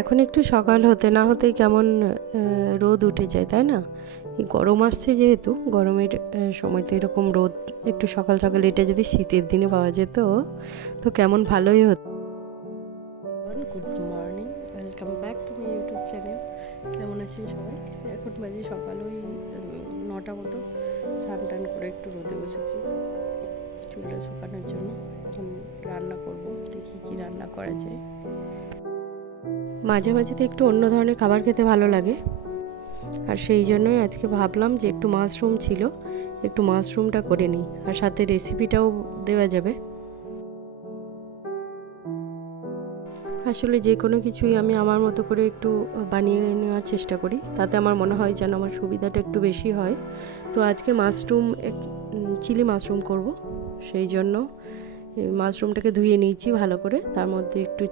এখন একটু সকাল হতে না হতেই কেমন রোদ উঠে যায়, তাই না? এই গরম আসছে যেহেতু, গরমের সময় তো এরকম রোদ একটু সকাল সকাল, এটা যদি শীতের দিনে পাওয়া যেত তো কেমন ভালোই হতো। Good morning, welcome back to my YouTube channel. কেমন আছেন সবাই? এখন বাজে সকাল ওই 9টা মতো। স্নান টান করে একটু রোদে বসেছি চুলটা শুকানোর জন্য। এখন রান্না করব, দেখি কি রান্না করা যায়। মাঝে মাঝে তো একটু অন্য ধরনের খাবার খেতে ভালো লাগে, আর সেই জন্যই আজকে ভাবলাম যে একটু মাশরুম ছিল, একটু মাশরুমটা করে নিই, আর সাথে রেসিপিটাও দেওয়া যাবে। আসলে যে কোনো কিছুই আমি আমার মতো করে একটু বানিয়ে নেওয়ার চেষ্টা করি, তাতে আমার মনে হয় যেন আমার সুবিধাটা একটু বেশি হয়। তো আজকে মাশরুম চিলি মাশরুম করব, সেই জন্য মাশরুমটাকে ধুয়ে নিয়েছি ভালো করে। তার মধ্যে একটু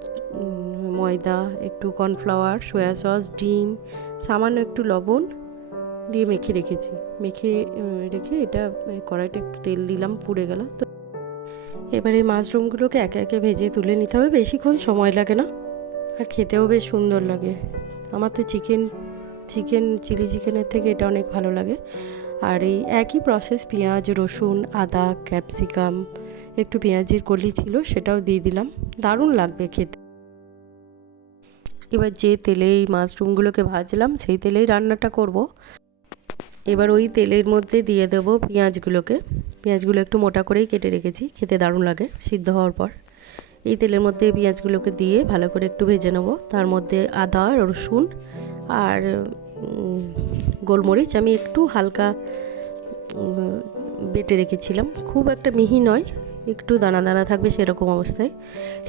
ময়দা, একটু কর্নফ্লাওয়ার, সয়া সস, ডিম, সামান্য একটু লবণ দিয়ে মেখে রেখেছি। মেখে রেখে এটা কড়াইটা একটু তেল দিলাম, পুড়ে গেল। তো এবারে এই মাশরুমগুলোকে একে একে ভেজে তুলে নিতে হবে, বেশিক্ষণ সময় লাগে না, আর খেতেও বেশ সুন্দর লাগে। আমার তো চিলি চিকেনের থেকে এটা অনেক ভালো লাগে। আর এই একই প্রসেস, পেঁয়াজ, রসুন, আদা, ক্যাপসিকাম, একটু পেঁয়াজের কলি ছিল সেটাও দিয়ে দিলাম, দারুণ লাগবে খেতে। এবার যে তেলে এই মাশরুমগুলোকে ভাজলাম সেই তেলেই রান্নাটা করব। এবার ওই তেলের মধ্যে দিয়ে দেবো পেঁয়াজগুলোকে। পেঁয়াজগুলো একটু মোটা করেই কেটে রেখেছি, খেতে দারুণ লাগে সিদ্ধ হওয়ার পর। এই তেলের মধ্যে পেঁয়াজগুলোকে দিয়ে ভালো করে একটু ভেজে নেবো। তার মধ্যে আদা, রসুন আর গোলমরিচ আমি একটু হালকা বেটে রেখেছিলাম, খুব একটা মিহি নয়, একটু দানা দানা থাকবে সেরকম অবস্থায়,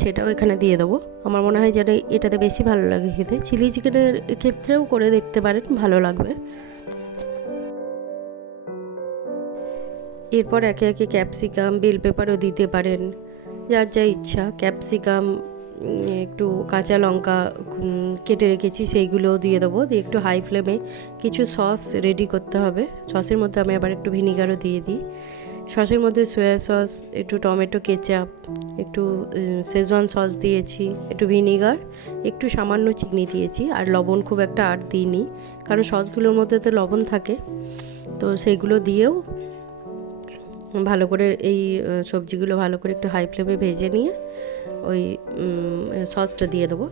সেটাও এখানে দিয়ে দেবো। আমার মনে হয় যেন এটাতে বেশি ভালো লাগে খেতে। চিলি চিকেনের ক্ষেত্রেও করে দেখতে পারেন, ভালো লাগবে। এরপর একে একে ক্যাপসিকাম, বেল পেপারও দিতে পারেন, যার যা ইচ্ছা। ক্যাপসিকাম, একটু কাঁচা লঙ্কা কেটে রেখেছি সেইগুলোও দিয়ে দেবো। দিয়ে একটু হাই ফ্লেমে কিছু সস রেডি করতে হবে। সসের মধ্যে আমি আবার একটু ভিনিগারও দিয়ে দিই। সসের মধ্যে সয়া সস, একটু টমেটো কেচাপ, একটু শেজওয়ান সস দিয়েছি, একটু ভিনিগার, একটু সামান্য চিনি দিয়েছি, আর লবণ খুব একটা আর দিইনি, কারণ সসগুলোর মধ্যে তো লবণ থাকে। তো সেইগুলো দিয়েও ভালো করে এই সবজিগুলো ভালো করে একটু হাই ফ্লেমে ভেজে নিয়ে ওই সসটা দিয়ে দেবো।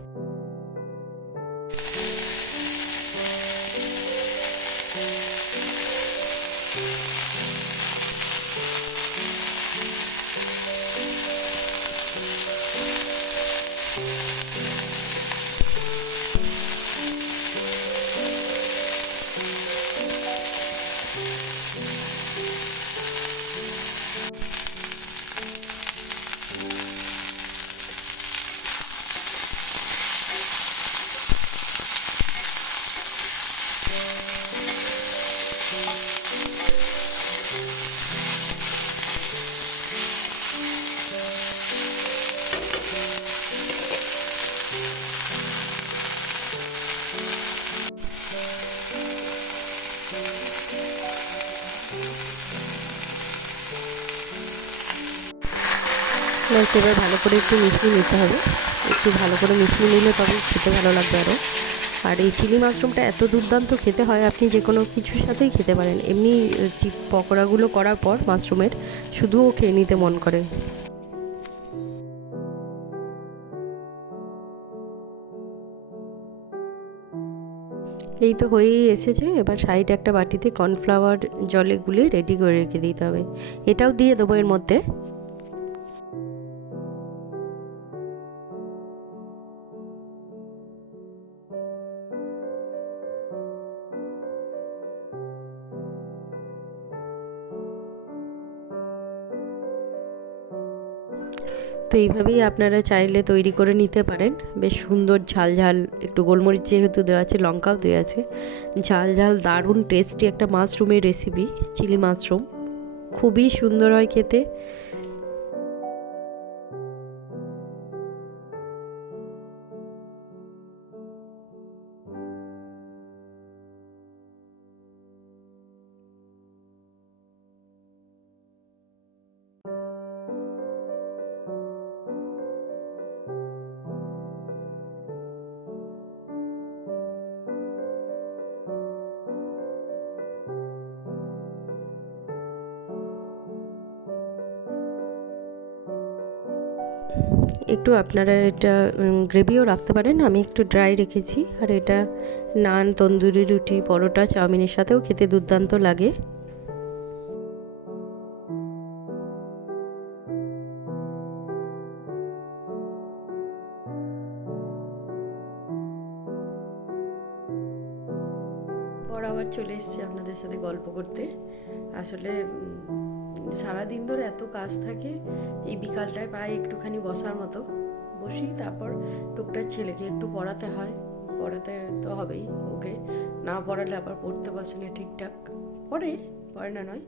ব্যাস, এবার ভালো করে একটু মিশিয়ে নিতে হবে। একটু ভালো করে মিশিয়ে নিলে তবে খেতে ভালো লাগবে আরও। আর এই চিলি মাশরুমটা এত দুর্দান্ত খেতে হয়, আপনি যে কোনো কিছুর সাথেই খেতে পারেন। এমনি পকোড়াগুলো করার পর মাশরুমের শুধুও খেয়ে নিতে মন করে। এই তো হয়েই এসেছে। এবার সাইডে একটা বাটিতে কর্নফ্লাওয়ার জলে গুলিয়ে রেডি করে রেখে দিতে হবে। এটাও দিয়ে দেবো এর মধ্যে। তো এইভাবেই আপনারা চাইলে তৈরি করে নিতে পারেন। বেশ সুন্দর ঝাল ঝাল, একটু গোলমরিচ যেহেতু দেওয়া আছে, লঙ্কাও দেওয়া আছে, ঝাল ঝাল দারুণ টেস্টি একটা মাশরুমের রেসিপি, চিলি মাশরুম। খুবই সুন্দর হয় খেতে। একটু আপনারা এটা গ্রেভিও রাখতে পারেন, আমি একটু ড্রাই রেখেছি। আর এটা নান, তন্দুরি রুটি, পরোটা, চাউমিনের সাথেও খেতে দুর্দান্ত লাগে। পর আবার চলে এসেছি আপনাদের সাথে গল্প করতে। আসলে সারাদিন ধরে এত কাজ থাকে, এই বিকালটায় পায়ে একটুখানি বসার মতো বসি। তারপর টুকটাক ছেলেকে একটু পড়াতে হয়, পড়াতে তো হবেই, ওকে না পড়ালে আবার পড়তে বসে না ঠিকঠাক। পড়ে না নয়,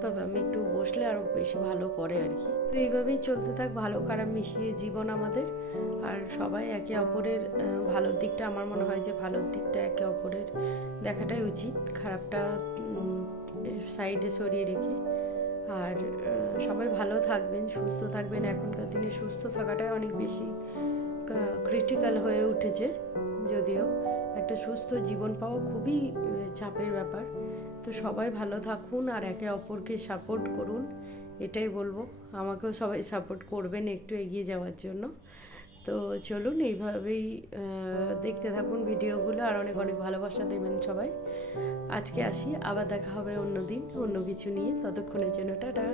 তবে আমি একটু বসলে আরও বেশি ভালো পড়ে আর কি। তো এইভাবেই চলতে থাক, ভালো খারাপ মিশিয়ে জীবন আমাদের। আর সবাই একে অপরের ভালোর দিকটা, আমার মনে হয় যে ভালোর দিকটা একে অপরের দেখাটাই উচিত, খারাপটা সাইডে সরিয়ে রেখে। আর সবাই ভালো থাকবেন, সুস্থ থাকবেন। এখনকার দিনে সুস্থ থাকাটাই অনেক বেশি ক্রিটিক্যাল হয়ে উঠেছে। যদিও একটা সুস্থ জীবন পাওয়া খুবই চাপের ব্যাপার। তো সবাই ভালো থাকুন আর একে অপরকে সাপোর্ট করুন, এটাই বলবো। আমাকেও সবাই সাপোর্ট করবেন একটু এগিয়ে যাওয়ার জন্য। তো চলুন এইভাবেই দেখতে থাকুন ভিডিওগুলো, আর অনেক অনেক ভালোবাসা দেবেন সবাই। আজকে আসি, আবার দেখা হবে অন্য দিন অন্য কিছু নিয়ে। ততক্ষণের জন্য টাটা।